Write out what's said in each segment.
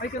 Hay que.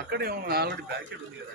అక్కడే already bucket ఉంది కదా.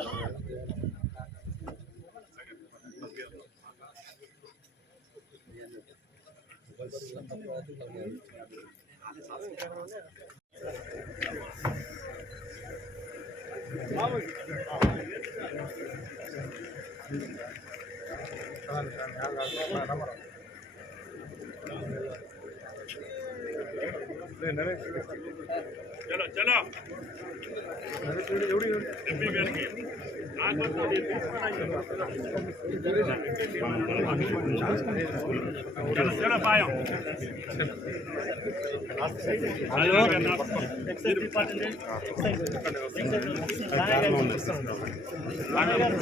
गाరికి चलो चलो. एवढी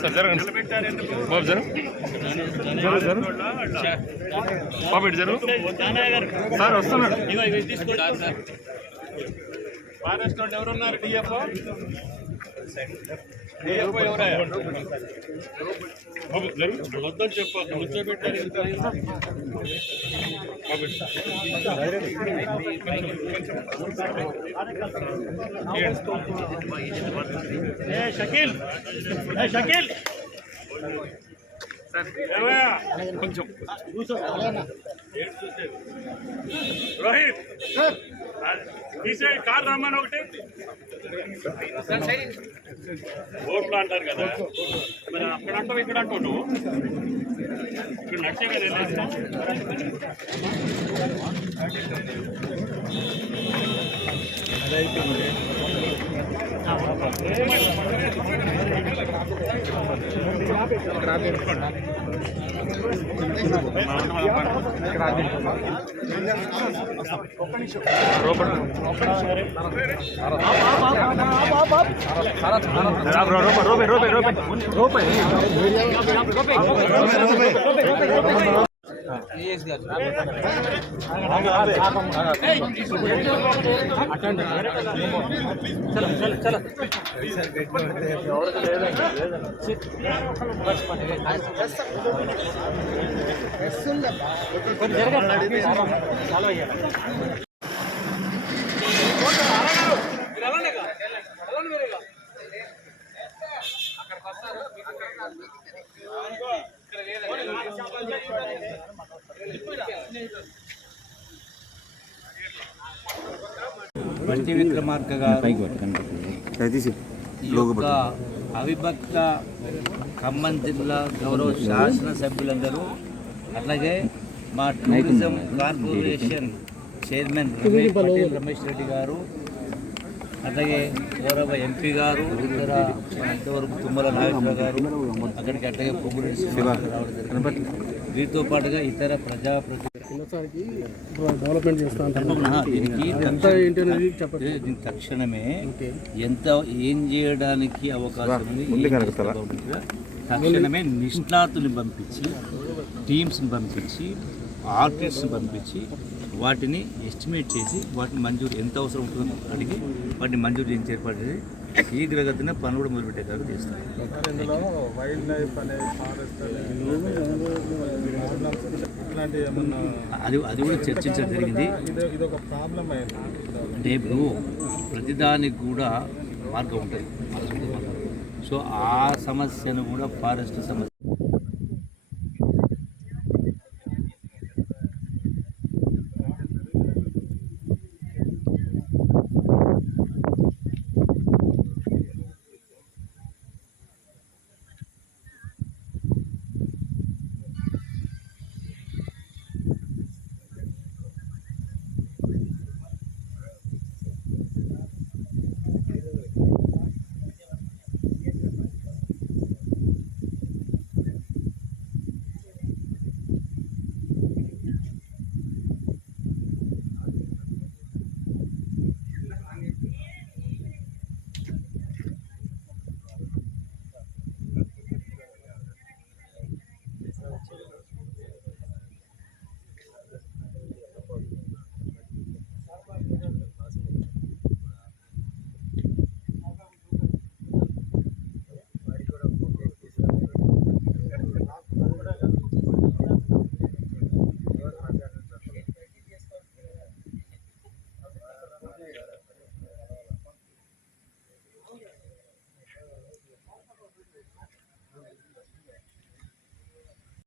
సార్ జరగండి బాబు జరు జరు జరు బాబు ఇటు జరు సార్ వస్తున్నాడు ఫారెస్ట్ వాళ్ళు ఎవరున్నారు డిఎఫ్ఓ వద్దని చెప్పు కూర్చోబెట్టారు షకీల్ ఏ షకీల్ ఏమయ్యా కొంచెం రోహిత్ తీసే కార్ రమ్మని ఒకటి ఓట్లు అంటారు కదా మరి అక్కడ అంటావు ఇక్కడ అంటావు నువ్వు ఇక్కడ నడిచే కదా వెళ్ళేస్తాం రూపాయి రూపాయి రూపాయి రూపాయి అక్కడ వస్తారు ఇక్కడ లేదు బంటి విక్రమార్క గారు ఈ యొక్క అవిభక్త ఖమ్మం జిల్లా గౌరవ శాసనసభ్యులందరూ అట్లాగే మా tourism corporation chairman Ramesh Patel Ramesh Reddy గారు అట్లాగే గౌరవ ఎంపీ గారు ఇతర ఇంతవరకు తుమ్మల నాగేశ్వర గారు అక్కడికి అట్లాగే గారు. రావడం జరిగింది వీటితో పాటుగా ఇతర ప్రజాప్రతినిధులు డెవలప్మెంట్ చెప్పండి. తక్షణమే ఎంత ఏం చేయడానికి అవకాశం ఉంది తక్షణమే నిష్ణాతుని పంపించి టీమ్స్ని పంపించి ఆర్టిస్ట్ని పంపించి వాటిని ఎస్టిమేట్ చేసి వాటిని మంజూరు ఎంత అవసరం ఉంటుందో అడిగి వాటిని మంజూరు చేయించి ఏర్పాటు శీఘ్రగతిన పనులు కూడా మొదలుపెట్టే కాదు చేస్తాం ఇందులో వైల్డ్ లైఫ్ అనే ఫారెస్ట్ ఇట్లాంటి ఏమన్నా అది అది కూడా చర్చించడం జరిగింది. ఇది ఇది ఒక ప్రాబ్లం అయింది. అంటే ఇప్పుడు ప్రతిదానికి కూడా మార్గం ఉంటుంది. సో ఆ సమస్యను కూడా ఫారెస్ట్ సమస్య